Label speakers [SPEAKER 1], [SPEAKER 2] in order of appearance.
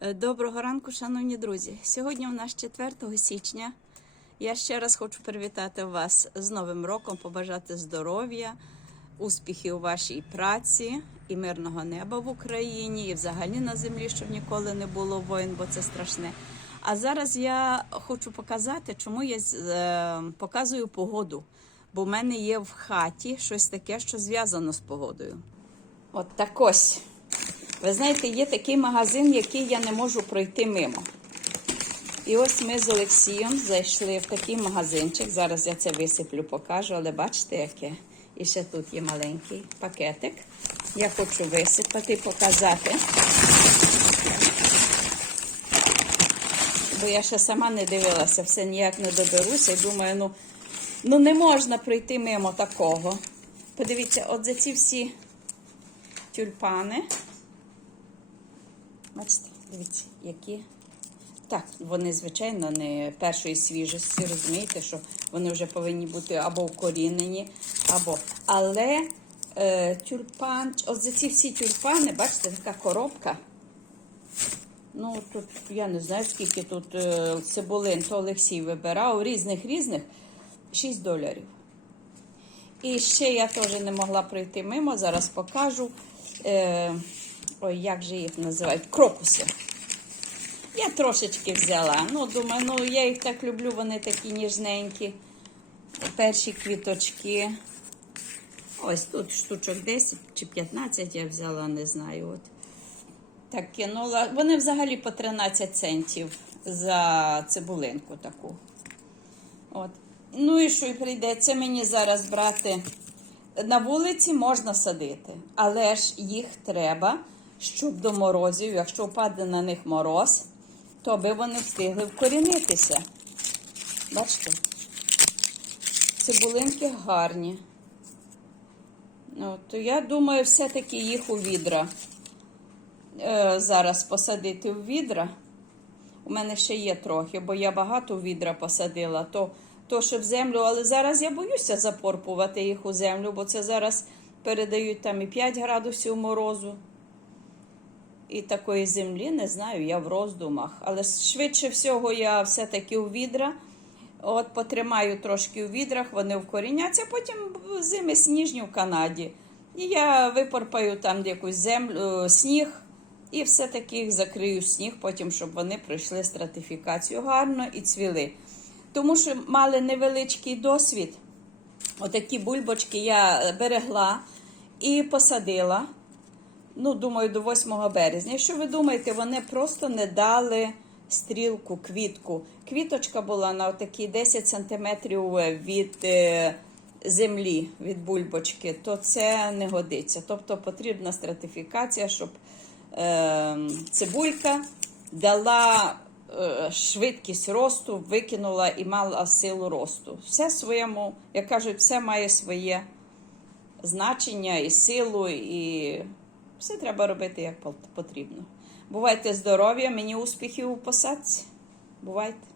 [SPEAKER 1] Е, Доброго ранку, шановні друзі. Сьогодні у нас 4 січня. Я ще раз хочу привітати вас з Новим роком, побажати здоров'я, успіхів у вашій праці і мирного неба в Україні, і взагалі на землі, щоб ніколи не було воїн, бо це страшне. А зараз я хочу показати, чому я е, показую погоду. Бо в мене є в хаті щось таке, що зв'язано з погодою. От так ось. Ви знаєте, є такий магазин, який я не можу пройти мимо. І ось ми з Олексієм зайшли в такий магазинчик. Зараз я це висиплю, покажу, але бачите, яке. І ще тут є маленький пакетик. Я хочу висипати показати. Бо я ще сама не дивилася, все ніяк не доберуся. І думаю, ну, ну не можна пройти мимо такого. Подивіться, от за ці всі тюльпани. Бачите, дивіться, які. Так, вони, звичайно, не першої свіжості, розумієте, що вони вже повинні бути або вкорінені, або. Але е, тюльпан, от за ці всі тюльпани, бачите, така коробка. Ну, тут я не знаю, скільки тут е, цибулин, то Олексій вибирав, різних різних 6 доларів. І ще я теж не могла пройти мимо, зараз покажу. Е, ой, як же їх називають? Крокуси. Я трошечки взяла. Ну, думаю, ну я їх так люблю, вони такі ніжненькі. Перші квіточки. Ось тут штучок 10 чи 15 я взяла, не знаю. От. Так кинула. Вони взагалі по 13 центів за цибулинку таку. От. Ну і що і прийдеться мені зараз брати. На вулиці можна садити, але ж їх треба, щоб до морозів, якщо впаде на них мороз, то аби вони встигли вкорінитися. Бачите? Цибулинки гарні. Ну, то я думаю, все-таки їх у відра. Е, зараз посадити в відра. У мене ще є трохи, бо я багато відра посадила, то, то в землю, але зараз я боюся запорпувати їх у землю, бо це зараз передають там і 5 градусів морозу. І такої землі не знаю, я в роздумах. Але швидше всього я все-таки у відра. От потримаю трошки у відрах, вони вкоріняться, потім зими сніжні в Канаді. І я випорпаю там якусь землю, сніг, і все-таки їх закрию сніг, потім, щоб вони пройшли стратифікацію гарно і цвіли. Тому що мали невеличкий досвід. Отакі бульбочки я берегла і посадила. Ну, думаю, до 8 березня. Якщо ви думаєте, вони просто не дали стрілку, квітку. Квіточка була на такій 10 см від е, землі, від бульбочки, то це не годиться. Тобто потрібна стратифікація, щоб е, цибулька дала швидкість росту, викинула і мала силу росту. Все своєму, як кажуть, все має своє значення і силу, і все треба робити як потрібно. Бувайте здорові, мені успіхів у посадці. Бувайте.